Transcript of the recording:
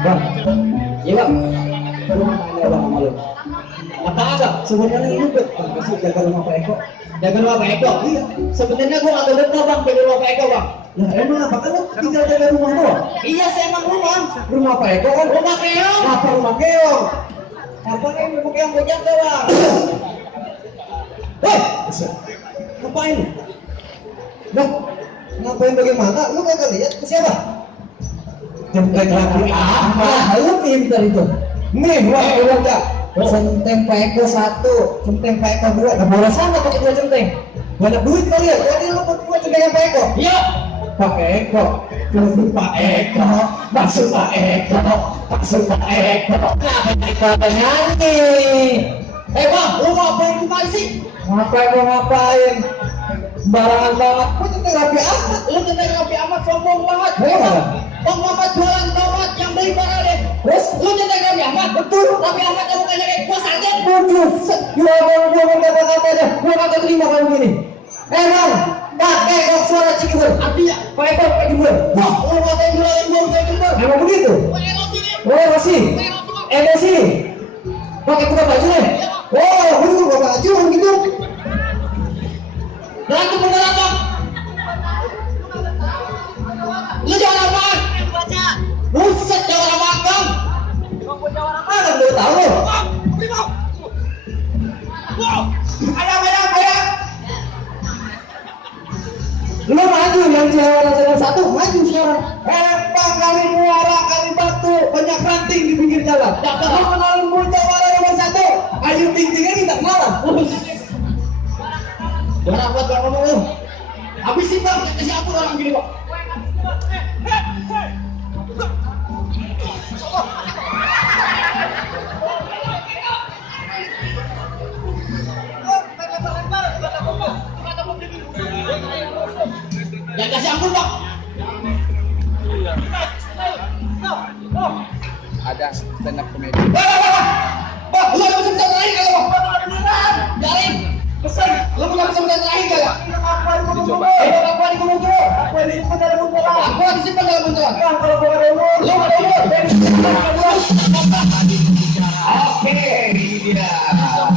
Bang, iya bang. Lu mau tanya bang sama lu. Apa agak? Sebenarnya ini tuh bang, kasih jaga rumah Pak Eko. Jaga rumah Pak Eko? Iya. Sebenarnya gua nggak betah bang jaga rumah Pak Eko bang. Lah emang apa kan lu tinggal jaga rumah doang? Iya saya emang rumah. Rumah Pak Eko kan? Rumah Keong. Apa rumah Keong? Apa yang rumah Keong gua jaga bang? Hei, ngapain? Bang, ngapain bagaimana? Lu kagak lihat ke siapa? Jempret lagi apa? Lu pintar itu. Nih, gua udah centeng Pak Eko 1, centeng Pak Eko 2. Gak boleh sama pakai 2 centeng. Banyak duit kali ya. Jadi lu berdua centeng Pak Eko. Iya. Pak Eko, maksud Pak Eko, maksud Pak Eko, maksud Pak Eko. Kenapa nyanyi? Bang, lu ngapain kemana sih? Ngapain? Sembarangan banget. Gua centeng rapi amat. Lu centeng rapi amat, sombong banget. Bang Mamat jualan tomat yang beli barang deh. Terus lu centeng rapi amat? Betul. Rapi amat yang bukannya kayak gua sarden. Bodoh. Jualan kata-kata aja. Gua kagak terima kalau begini. Bang, pakai kok suara Cikibul. Artinya Pak Eko pakai jember. Wah, lu ngatain jualan gua pakai jember. Emang begitu? Emosi. Pakai buka baju deh. Oh, lu buka baju begitu. Berantem beneran bang. Lu jangan apaan? Buset, jangan apaan bang. Emang gua jangan apaan? Kan gua tau lu. Ayam. Lu maju yang jalan satu, maju sekarang. Bang, kali muara, kali batu, banyak ranting di pinggir jalan. Lu kenalin muara nomor 1. Ayo ting-tingnya kita kenalan. Jangan buat bang ngomong lu. Habisin bang, kasih aku orang gini bang. Jangan kasih ampun bang. Ada stand up comedy. Bang, lu ada pesan terakhir kalau bang? Jaring. Pesan, lu punya pesan terakhir gak? Dicoba. Apa di gunung tuh? Apa disimpan dalam buntelan? Apa disimpan dalam buntelan? Bang, kalau gua ada umur, lu ada umur. Oke, ini dia.